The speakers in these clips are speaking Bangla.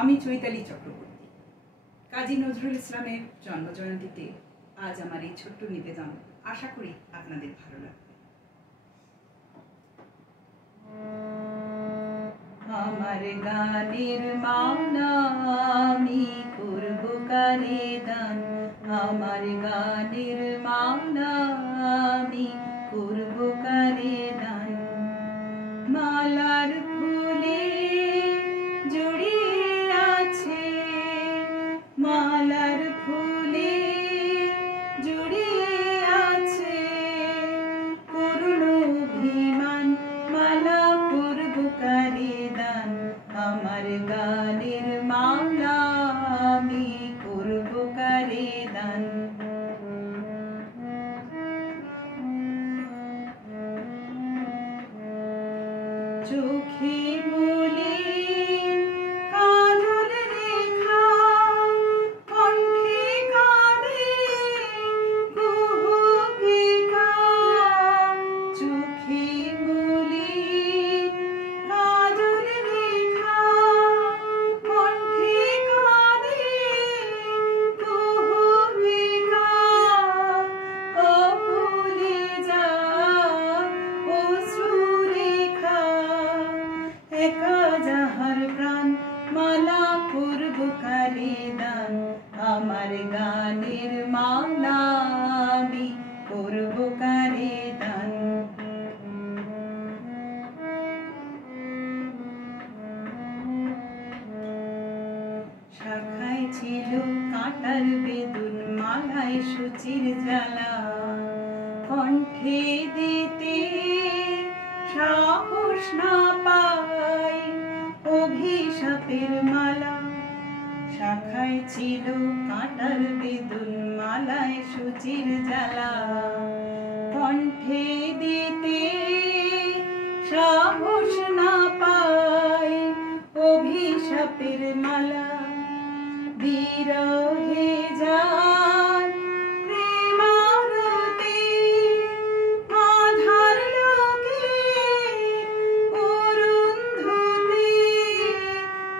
আমি চৈতালি চক্রবর্তী। কাজী নজরুল ইসলামের জন্মজয়ন্তীতে আজ আমার এই ছোট্ট নিবেদন, আশা করি আপনাদের ভালো লাগবে। আমার গানের মালা আমি করব কারে দান, আমার গানের মালা আমি করব কারে দান। মালার ফুলে জড়িয়ে আছে, মালার ফুলে জড়িয়ে আছে করুণ অভিমান, মালা করব কারে দান, আমার গানের মালা আমি করব কারে দান। চোখে বলে কাজল রেখা, কণ্ঠে কাঁদে কুহুকিকা। চোখে বলে কাজল রেখা, কণ্ঠে কাঁদে কুহুকিকা। কপলে যায় অশ্রু রেখা, একা যাহার প্রাণ মালা করব কারে দান, আমার গানের মালা আমি করব কারে দান। শাখায় ছিল কাঁটার বেদুন, মালায় সূচির জ্বালা, কণ্ঠে দিতে সাহস না পাই অভিশাপের মালা। শাখায় ছিল কাঁটার বেদুন, মালায় সূচির জ্বালা, কণ্ঠে দিতে সাহস না পাই অভিশাপের মালা। বিরহে যান প্রেমারতি, আধার লোকে অরুন্ধতি।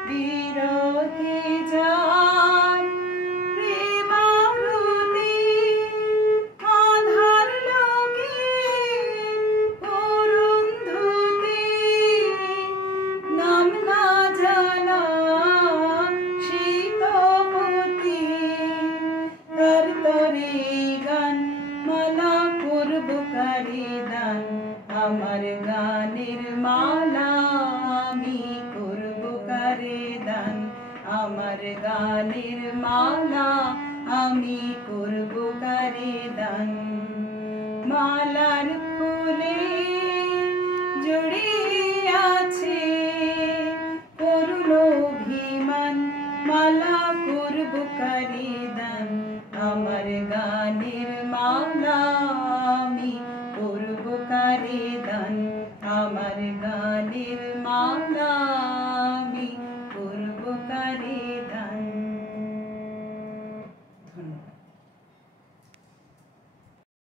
বিরহে যান প্রেমারতি, আধার লোকে অরুন্ধতি। নাম না জানা শীতবতী, তার তরে গান মালা করব কারে দান, আমার গানের মালা আমি করব কারে দান, আমার গানের মালা আমি করব কারে দান। মালার ফুলে জড়িয়ে আছে করুণ অভিমান, মালা করব কারে দান, আমার গানের মালা আমি করব কারে দান, আমার গানের মালা